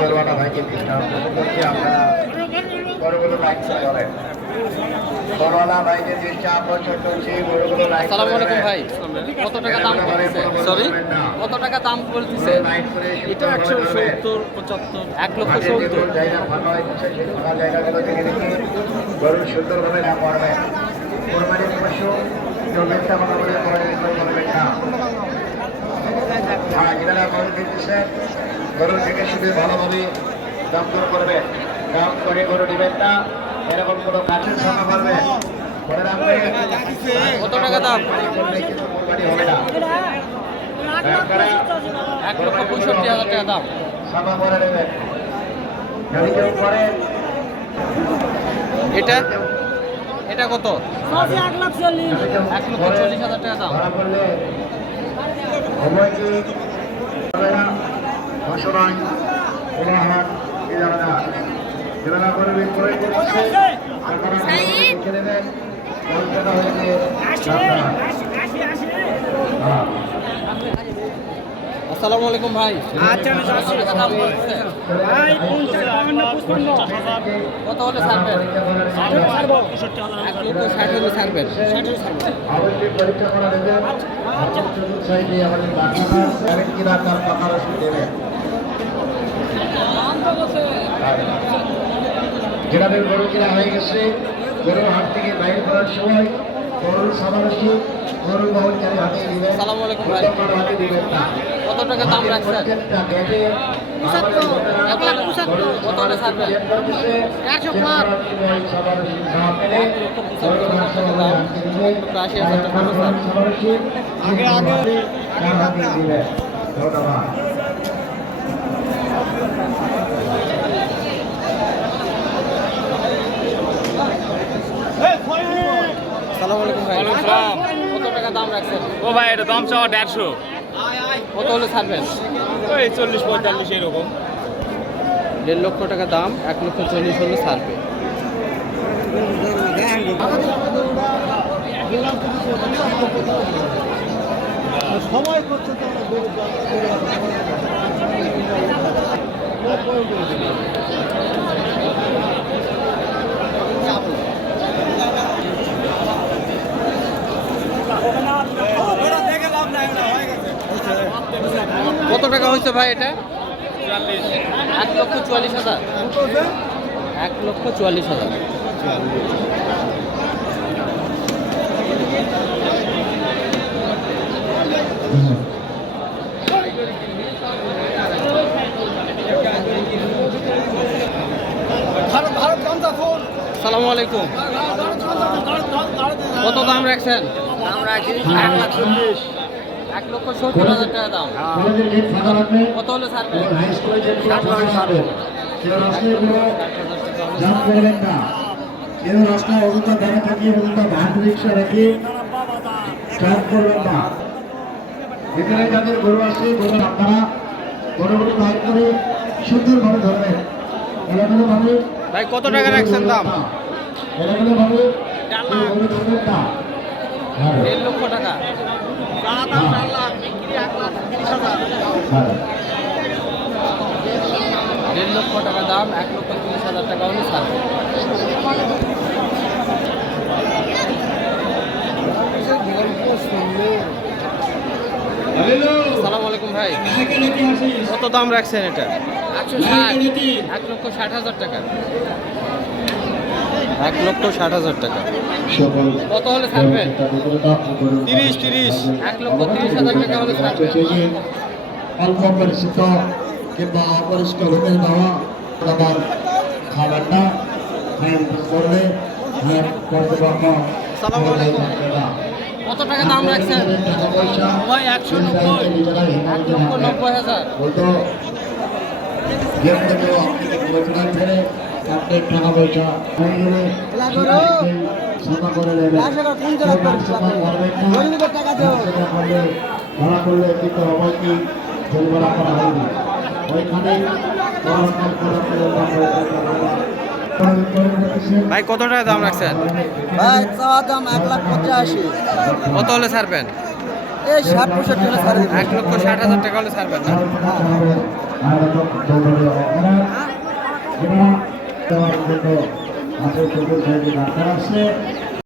গরুওয়ালা ভাইকে করছি আমরা গরুগুলো লাইন করে গরুওয়ালা ভাইকে যে চাপ চলছে গরুগুলো লাইন। আসসালামু আলাইকুম ভাই, কত টাকা দাম বলতেছে? সরি, কত টাকা দাম বলতেছে? এটা 170 75 1,70,000। জায়গা ফাঁকা হয়ে যাচ্ছে, সেই ফাঁকা জায়গাগুলো থেকে দেখে গরু সুন্দরভাবে না করবে কোরবানির পশু জমিটা ভালো করে করবেন না। হ্যাঁ, যারা গরু কিনতেছে গরু থেকে শুধু ভালোভাবে দাম দর করবে, দাম করে গরু নেবেন না, এরকম কোনো কাছের সময় করবে মনে রাখবে। কত টাকা দাম? কোরবানি হবে না। 1,65,000 টাকা দাম। সামা করে নেবেন যদি কেউ করে। এটা এটা কত? 1,40,000 টাকা দাম। ধরা পড়লে সময় কি হবে না, ঘোষণায় কোলাহাট এ যাবে না। যারা করে বিক্রয় করছে তারা লিখে দেবেন কলকাতা হয়েছে আসসালামু আলাইকুম ভাই। আচ্ছা কত টাকা দাম বলতেছে? ভাই 55 কত হলে ছাড়বেন? 1,60,000 হলে ছাড়বেন। অবশ্যই পরীক্ষা করা দেবে। সাইডে আমাদের বাচ্চারা সেভেন কিনা তার পাখার ওষুধ দেবে। যেটাদের গরু কিনা হয়ে গেছে, গরু হাট থেকে বাইরে করার সময় গরুর সামানসি গরু বহুচারী হাতে দিবেন। আসসালামু আলাইকুম ভাই। হাতে দিবেন না। কত টাকা দাম রাখছেন? প্রত্যেকটা গেটে 1,75,000। কত হলে ছাড়বেন? 105 সামানসি না পেলে গরু হাটে দিবেন। 80,000 টাকা হলে ছাড়বেন। আগে হাতে দিবেন। ধন্যবাদ। আসসালামু আলাইকুম ভাই। কত টাকা দাম রাখছেন? ও ভাই, এটা দাম চাওয়া 150। কত হলে ছাড়বেন? ওই 40 45 এরকম। 1.5 লক্ষ টাকা দাম, 1,40,000 হলে ছাড়বে। সময় করছে তো কত টাকা হয়েছে ভাই এটা? 1,44,000। 1,44,000। আসসালামু আলাইকুম। কত দাম রাখছেন? দাম রাখি 1,40,000। 1,70,000 টাকা দাম। কলেজের গেট ফাঁকা রাখবে। কত হলে ছাড়বেন? হাই স্কুলের গেট ফাঁকা কেউ রাস্তায় কোনো জাম করবেন না। কেউ রাস্তায় অযথা দাঁড়িয়ে থাকিয়ে অযথা ভ্যান রিক্সা রেখে জাম করবেন না। এখানে যাদের গরু আছে গরু আপনারা গরুগুলো ভাগ করে সুন্দরভাবে ধরবেন। এলাকাগুলো ভাবে ভাই কত টাকা রাখছেন দাম? এলাকাগুলো ভাবে গরু ধরবেন না। 1.5 লক্ষ টাকা। 1.5 লক্ষ টাকা দাম, 1,30,000 টাকা হলে ছাড়বে। আসসালামু আলাইকুম ভাই। কত দাম রাখছেন এটা? 1,60,000 টাকা। 1,60,000 টাকা। কত হলে ছাড়বেন? 30 1,30,000 টাকা হলে ছাড়বেন। অল্প পরিচিত কিংবা অপরিষ্কার হোটেল দেওয়া আবার খাবার না হ্যান্ড করলে হ্যান্ড কর্তৃপক্ষ আসসালামু আলাইকুম। কত টাকা দাম রাখছেন? টাকা পয়সা ভাই 1,90,000। বলতো যে কেউ আপনাকে বলেছিলেন ছেড়ে আপনার টাকা পয়সা হয়ে গেলে সাদা করে নেবেন। ধরা করলে কিন্তু অবশ্যই জরিমানা করা হয়নি। ওইখানে ভাই কত টাকা দাম রাখছেন? ভাই চাওয়া দাম 1,85,000। কত হলে ছাড়বেন? এই 60-65 হলে ছাড়ে দেব। 1,60,000 টাকা হলে ছাড়বেন না? আয়োজক দৌড়ের অনার যারা দেওয়ার জন্য হাতে চতুর ডাক্তার আসছে